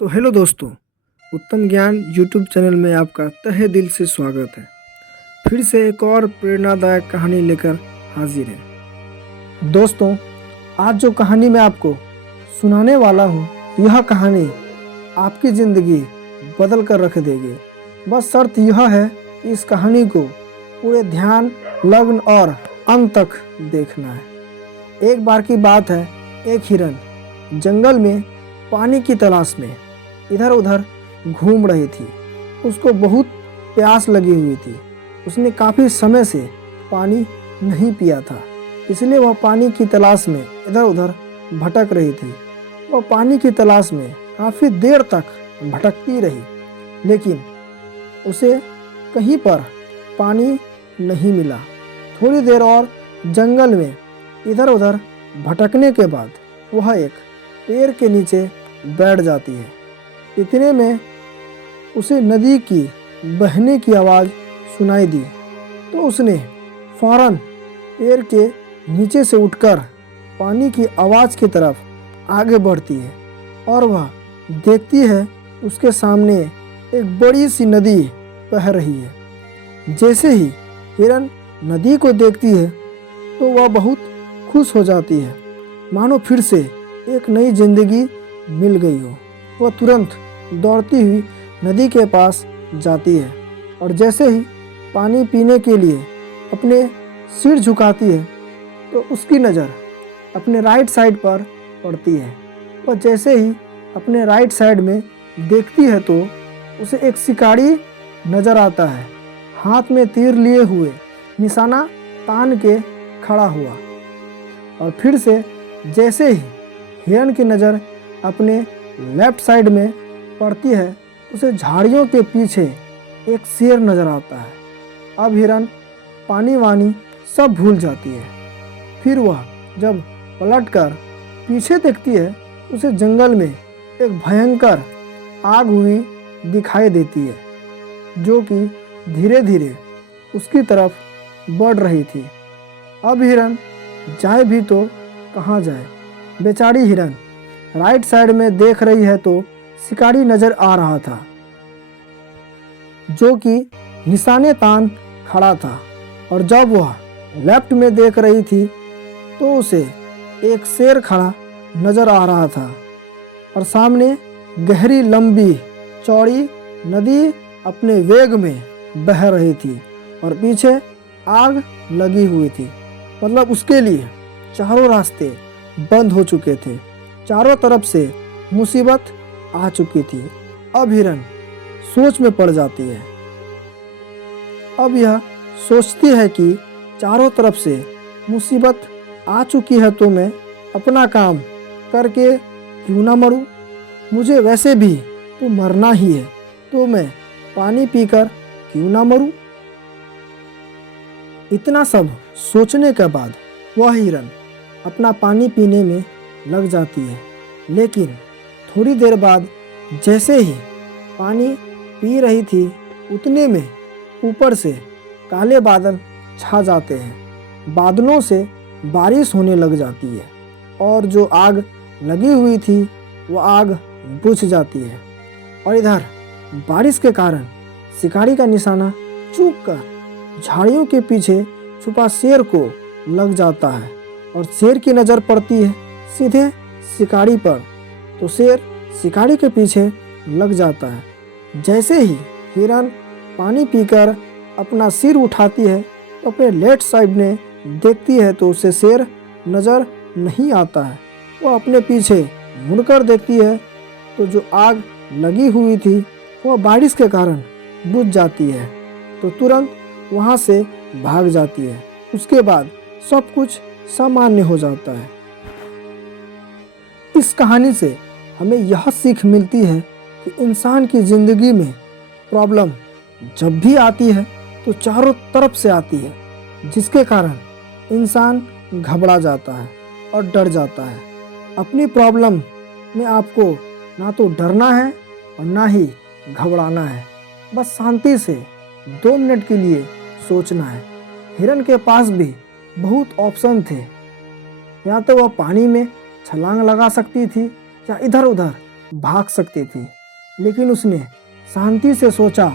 तो हेलो दोस्तों, उत्तम ज्ञान यूट्यूब चैनल में आपका तहे दिल से स्वागत है। फिर से एक और प्रेरणादायक कहानी लेकर हाजिर है। दोस्तों, आज जो कहानी मैं आपको सुनाने वाला हूँ, यह कहानी आपकी ज़िंदगी बदल कर रख देगी। बस शर्त यह है कि इस कहानी को पूरे ध्यान, लग्न और अंत तक देखना है। एक बार की बात है, एक हिरन जंगल में पानी की तलाश में इधर उधर घूम रही थी। उसको बहुत प्यास लगी हुई थी। उसने काफ़ी समय से पानी नहीं पिया था, इसलिए वह पानी की तलाश में इधर उधर भटक रही थी। वह पानी की तलाश में काफ़ी देर तक भटकती रही, लेकिन उसे कहीं पर पानी नहीं मिला। थोड़ी देर और जंगल में इधर उधर भटकने के बाद वह एक पेड़ के नीचे बैठ जाती है। इतने में उसे नदी की बहने की आवाज़ सुनाई दी, तो उसने फौरन पेड़ के नीचे से उठकर पानी की आवाज़ की तरफ आगे बढ़ती है और वह देखती है उसके सामने एक बड़ी सी नदी बह रही है। जैसे ही हिरन नदी को देखती है तो वह बहुत खुश हो जाती है, मानो फिर से एक नई जिंदगी मिल गई हो। वह तुरंत दौड़ती हुई नदी के पास जाती है और जैसे ही पानी पीने के लिए अपने सिर झुकाती है तो उसकी नज़र अपने राइट साइड पर पड़ती है। वह जैसे ही अपने राइट साइड में देखती है तो उसे एक शिकारी नज़र आता है, हाथ में तीर लिए हुए, निशाना तान के खड़ा हुआ। और फिर से जैसे ही हिरन की नज़र अपने लेफ्ट साइड में पड़ती है, उसे झाड़ियों के पीछे एक शेर नज़र आता है। अब हिरन पानी वानी सब भूल जाती है। फिर वह जब पलटकर पीछे देखती है, उसे जंगल में एक भयंकर आग हुई दिखाई देती है, जो कि धीरे धीरे उसकी तरफ बढ़ रही थी। अब हिरन जाए भी तो कहाँ जाए। बेचारी हिरन राइट साइड में देख रही है तो शिकारी नज़र आ रहा था, जो कि निशाने तान खड़ा था। और जब वह लेफ्ट में देख रही थी तो उसे एक शेर खड़ा नज़र आ रहा था और सामने गहरी लंबी चौड़ी नदी अपने वेग में बह रही थी और पीछे आग लगी हुई थी। मतलब उसके लिए चारों रास्ते बंद हो चुके थे, चारों तरफ से मुसीबत आ चुकी थी। अब हिरन सोच में पड़ जाती है। अब यह सोचती है कि चारों तरफ से मुसीबत आ चुकी है तो मैं अपना काम करके क्यों ना मरूं। मुझे वैसे भी तो मरना ही है, तो मैं पानी पीकर क्यों ना मरूं। इतना सब सोचने के बाद वह हिरन अपना पानी पीने में लग जाती है, लेकिन थोड़ी देर बाद जैसे ही पानी पी रही थी, उतने में ऊपर से काले बादल छा जाते हैं। बादलों से बारिश होने लग जाती है और जो आग लगी हुई थी वो आग बुझ जाती है। और इधर बारिश के कारण शिकारी का निशाना चूक कर झाड़ियों के पीछे छुपा शेर को लग जाता है और शेर की नज़र पड़ती है सीधे शिकारी पर, तो शेर शिकारी के पीछे लग जाता है। जैसे ही हिरन पानी पीकर अपना सिर उठाती है तो अपने लेफ्ट साइड में देखती है तो उसे शेर नज़र नहीं आता है। वो अपने पीछे मुड़कर देखती है तो जो आग लगी हुई थी वह बारिश के कारण बुझ जाती है, तो तुरंत वहाँ से भाग जाती है। उसके बाद सब कुछ सामान्य हो जाता है। इस कहानी से हमें यह सीख मिलती है कि इंसान की ज़िंदगी में प्रॉब्लम जब भी आती है तो चारों तरफ से आती है, जिसके कारण इंसान घबरा जाता है और डर जाता है। अपनी प्रॉब्लम में आपको ना तो डरना है और ना ही घबराना है। बस शांति से 2 मिनट के लिए सोचना है। हिरन के पास भी बहुत ऑप्शन थे, या तो वह पानी में छलांग लगा सकती थी या इधर उधर भाग सकती थी, लेकिन उसने शांति से सोचा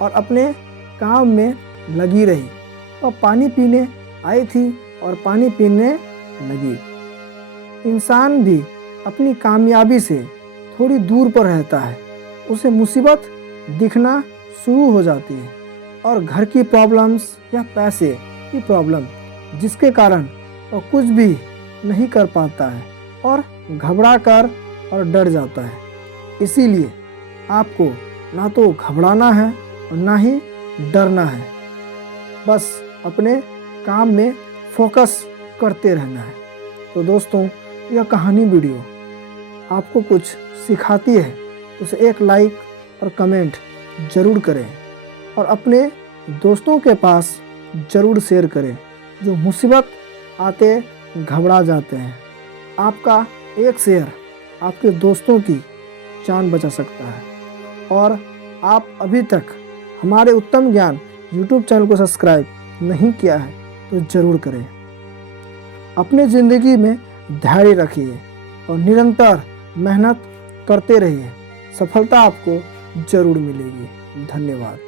और अपने काम में लगी रही। वह पानी पीने आई थी और पानी पीने लगी। इंसान भी अपनी कामयाबी से थोड़ी दूर पर रहता है, उसे मुसीबत दिखना शुरू हो जाती है और घर की प्रॉब्लम्स या पैसे की प्रॉब्लम, जिसके कारण वह कुछ भी नहीं कर पाता है और घबरा कर और डर जाता है। इसीलिए आपको ना तो घबराना है और ना ही डरना है, बस अपने काम में फोकस करते रहना है। तो दोस्तों, यह कहानी वीडियो आपको कुछ सिखाती है तो उसे एक लाइक और कमेंट ज़रूर करें और अपने दोस्तों के पास ज़रूर शेयर करें जो मुसीबत आते घबरा जाते हैं। आपका एक शेयर आपके दोस्तों की जान बचा सकता है। और आप अभी तक हमारे उत्तम ज्ञान यूट्यूब चैनल को सब्सक्राइब नहीं किया है तो ज़रूर करें। अपने ज़िंदगी में धैर्य रखिए और निरंतर मेहनत करते रहिए, सफलता आपको ज़रूर मिलेगी। धन्यवाद।